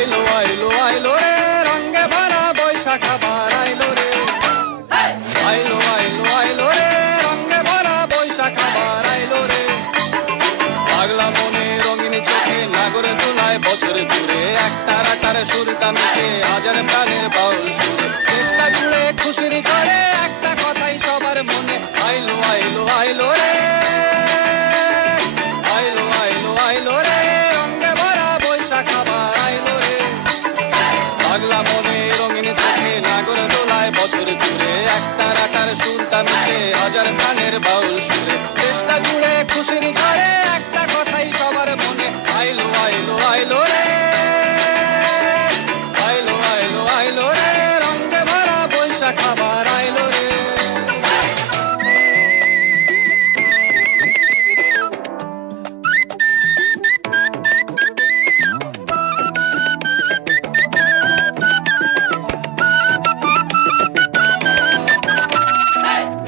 আইলো আইলো আইলো রে রঙে ভরা বৈশাখ আবার আইলো রে আইলো আইলো আইলো রে রঙে ভরা বৈশাখ আবার আইলো রে পাগলা মনে রঙিন চোখে নাগরে তোলায় বছর জুড়ে একটার আকারে সুরটা মিশে হাজার প্রাণের বাউল সুরে চেষ্টা জুড়ে খুশির ঝড়ে একটা কথাই সবার মনে আইলো আইলো আইলো রে আইলো আইলো আইলো রে রঙে ভরা বৈশাখ আবার আইলো রে পাগলা মনে রঙিন চোখে নাগরে তোলায় বছর জুড়ে একটার আকারে সুরটা মিশে হাজার প্রাণের বাউল সুরে চেষ্টা জুড়ে খুশির ঝড়ে একটা কথাই সবার মনে আইলো আইলো আইলো রে আইলো আইলো আইলো রে রঙে ভরা বৈশাখ আবার আইলো রে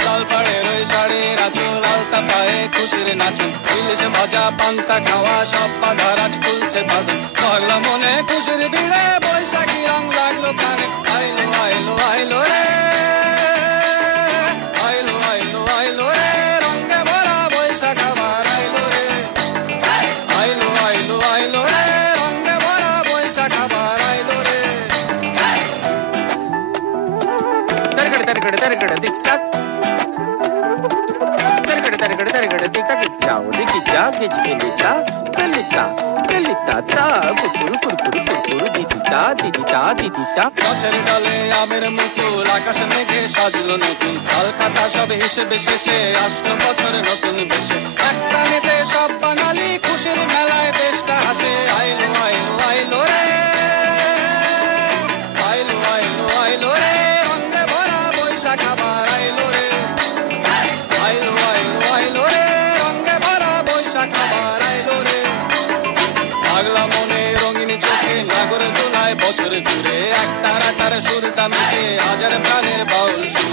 লাল পাড়ের ওই শাড়ির আঁচল আলতা পায়ে খুশির নাচন ইলিশ ভাজা পান্তা খাওয়া সব বাধার আজ খুলছে বাঁধন পাগলা মনে খুশির ভিড়ে বৈশাখী রং লাগলো প্রাণে আইলো আইলো আইলো রে আইলো আইলো আইলো রে রঙে ভরা বৈশাখ আবার আইলো রে আইলো আইলো আইলো রে রঙে ভরা বৈশাখ আবার আইলো রে Targada targada targada tik tak. Targada targada targada tik tak. Ciao, rikicha, gejgelita, galita, galita ta, kukuru kukuru kukuru didita didita didita. গাছের ডালে আমের মুকুল আকাশে মেঘে সাজলো নতুন কাল খাতা সব হিসেবে শেষে আসলো বছর নতুন বেশে একটা নেতে সব বাঙালি খুশির মেলায় দেশটা হাসে আইলো আইলো আইলো রে আইলো আইলো আইলো রে রঙে ভরা বৈশাখ আবার আইলো রে আইলো আইলো আইলো রে রঙে ভরা বৈশাখ আবার আইলো রে পাগলা মনে রঙিন চোখে নাগরে তোলায় বছর জুড়ে একটার আকারে সুরটা মিশে হাজার প্রাণের বাউল সুর